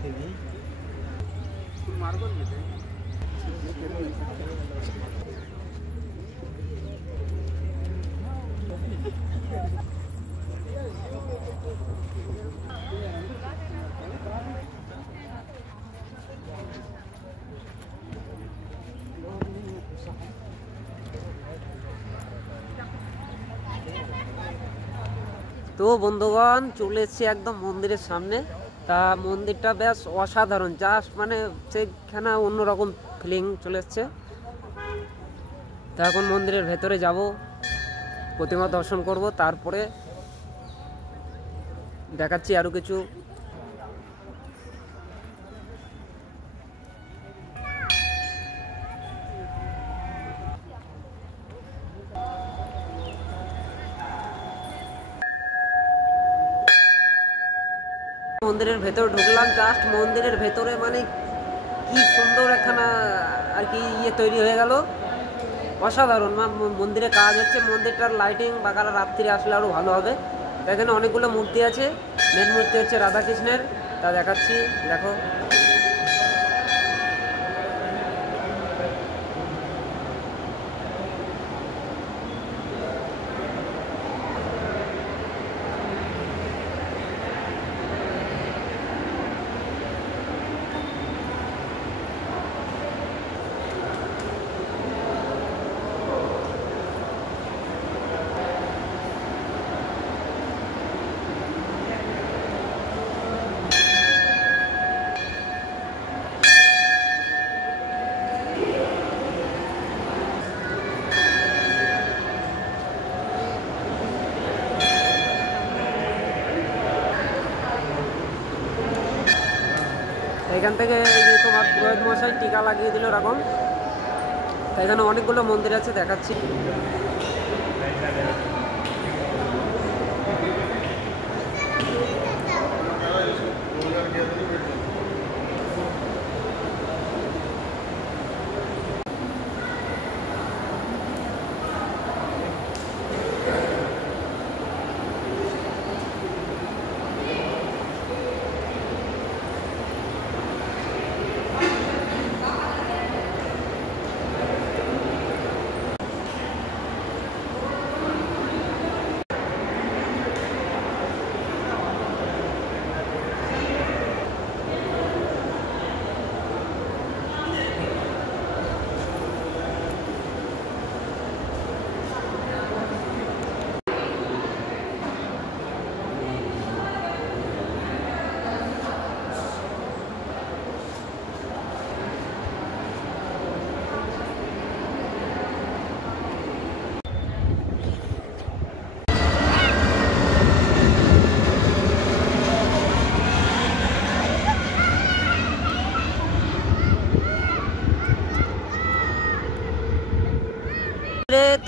তো বন্ধুগণ চলে এসেছি একদম মন্দিরের সামনে। তা মন্দিরটা বেশ অসাধারণ, জাস্ট মানে সেখানে অন্যরকম ফিলিং চলে এসছে। তা এখন মন্দিরের ভেতরে যাব, প্রতিমা দর্শন করব, তারপরে দেখাচ্ছি আরো কিছু। মন্দিরের ভেতরে ঢুকলাম, জাস্ট মন্দিরের ভেতরে মানে কি সুন্দর একখানা আর কি তৈরি হয়ে গেল, অসাধারণ। মন্দিরে কাজ হচ্ছে, মন্দিরটার লাইটিং বাগারা রাত্রিরে আসলে আরো ভালো হবে। এখানে অনেকগুলো মূর্তি আছে, মেন মূর্তি হচ্ছে রাধাকৃষ্ণের, তা দেখাচ্ছি দেখো। এখান থেকে এই যে তোমার পুরোহিত মশাই টিকা লাগিয়ে দিল এরকম। এখানে অনেকগুলো মন্দির আছে, দেখাচ্ছি।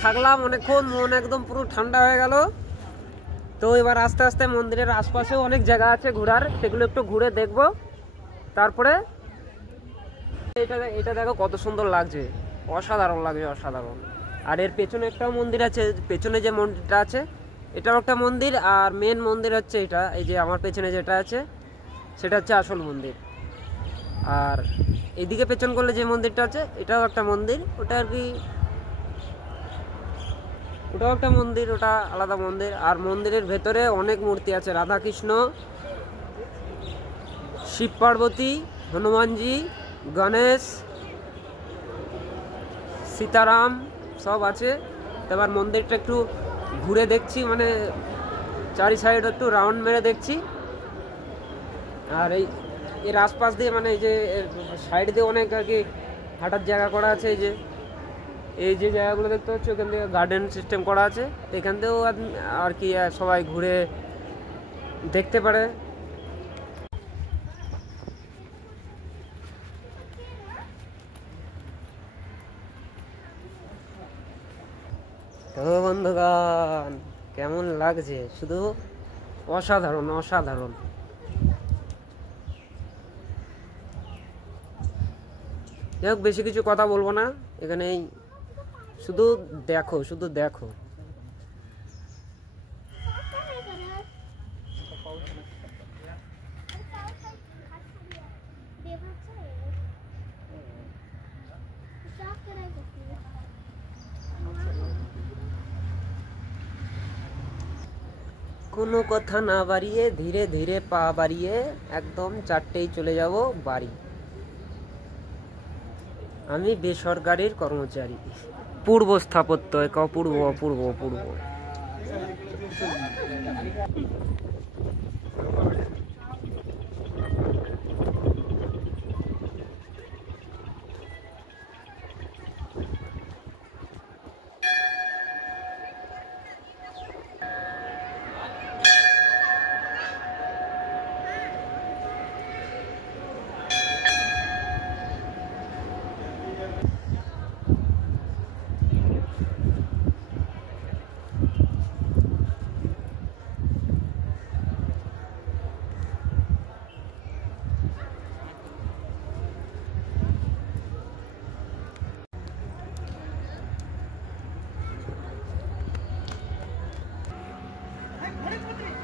থাকলাম অনেকক্ষণ, মন একদম পুরো ঠান্ডা হয়ে গেল। তো এবার আস্তে আস্তে মন্দিরের আশপাশেও অনেক জায়গা আছে ঘোরার, সেগুলো একটু ঘুরে দেখব। তারপরে এটা দেখো কত সুন্দর লাগছে, অসাধারণ লাগছে, অসাধারণ। আর এর পেছনে একটা মন্দির আছে, পেছনে যে মন্দিরটা আছে এটাও একটা মন্দির, আর মেন মন্দির হচ্ছে এটা, এই যে আমার পেছনে যেটা আছে সেটা হচ্ছে আসল মন্দির। আর এইদিকে পেছন করলে যে মন্দিরটা আছে এটাও একটা মন্দির, ওটা আর কি ওটাও একটা মন্দির, ওটা আলাদা মন্দির। আর মন্দিরের ভেতরে অনেক মূর্তি আছে, রাধাকৃষ্ণ, শিব পার্বতী, হনুমানজি, গণেশ, সীতারাম সব আছে। এবার মন্দিরটা একটু ঘুরে দেখছি, মানে চারি সাইড একটু রাউন্ড মেরে দেখছি। আর এর আশপাশ দিয়ে মানে এই যে সাইড দিয়ে অনেক আর কি হাঁটার জায়গা করা আছে। এই যে জায়গাগুলো দেখতে পাচ্ছ, এখান থেকে গার্ডেন সিস্টেম করা আছে, এখান থেকেও আর কি সবাই ঘুরে দেখতে পারে। তো বন্ধুগণ কেমন লাগছে, শুধু অসাধারণ অসাধারণ। যাই হোক, বেশি কিছু কথা বলবো না, এখানেই শুধু দেখো, শুধু দেখো। কোনো কথা না বাড়িয়ে ধীরে ধীরে পা বাড়িয়ে একদম 4টেই চলে যাব বাড়ি। আমি বেসরকারির কর্মচারী। পূর্ব স্থাপত্য, এক অপূর্ব অপূর্ব অপূর্ব।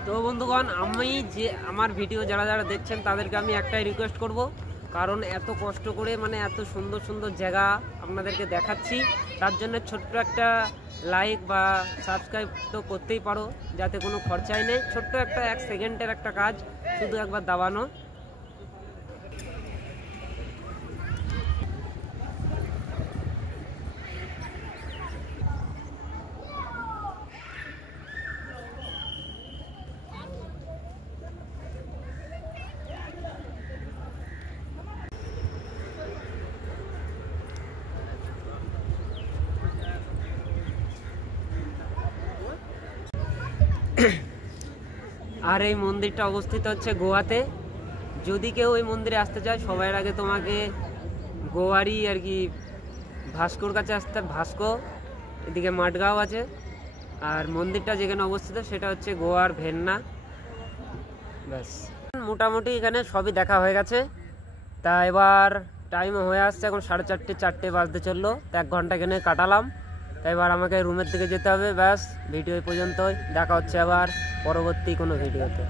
তো বন্ধুগণ, আমি যে আমার ভিডিও যারা যারা দেখছেন তাদেরকে আমি একটাই রিকোয়েস্ট করব, কারণ এত কষ্ট করে মানে এত সুন্দর সুন্দর জায়গা আপনাদেরকে দেখাচ্ছি, তার জন্য ছোট্ট একটা লাইক বা সাবস্ক্রাইব তো করতেই পারো, যাতে কোনো খরচাই নেই। ছোট্ট একটা 1 সেকেন্ডের একটা কাজ, শুধু একবার দাবানো। আর এই মন্দিরটা অবস্থিত হচ্ছে গোয়াতে। যদি কেউ ওই মন্দিরে আসতে চায়, সবার আগে তোমাকে গোয়ারই আর কি ভাস্কোর কাছে আসতে। ভাস্কো, এদিকে মাঠগাঁও আছে, আর মন্দিরটা যেখানে অবস্থিত সেটা হচ্ছে গোয়ার ভেন্না। ব্যাস, মোটামুটি এখানে সবই দেখা হয়ে গেছে। তা এবার টাইম হয়ে আসছে, এখন 4:30, 4টে বাজতে চললো। তো 1 ঘন্টা এখানে কাটালাম। তাই এবার আমাকে রুমের দিকে যেতে হবে। ব্যাস, ভিডিও এই পর্যন্তই। দেখা হচ্ছে আবার পরবর্তী কোনো ভিডিওতে।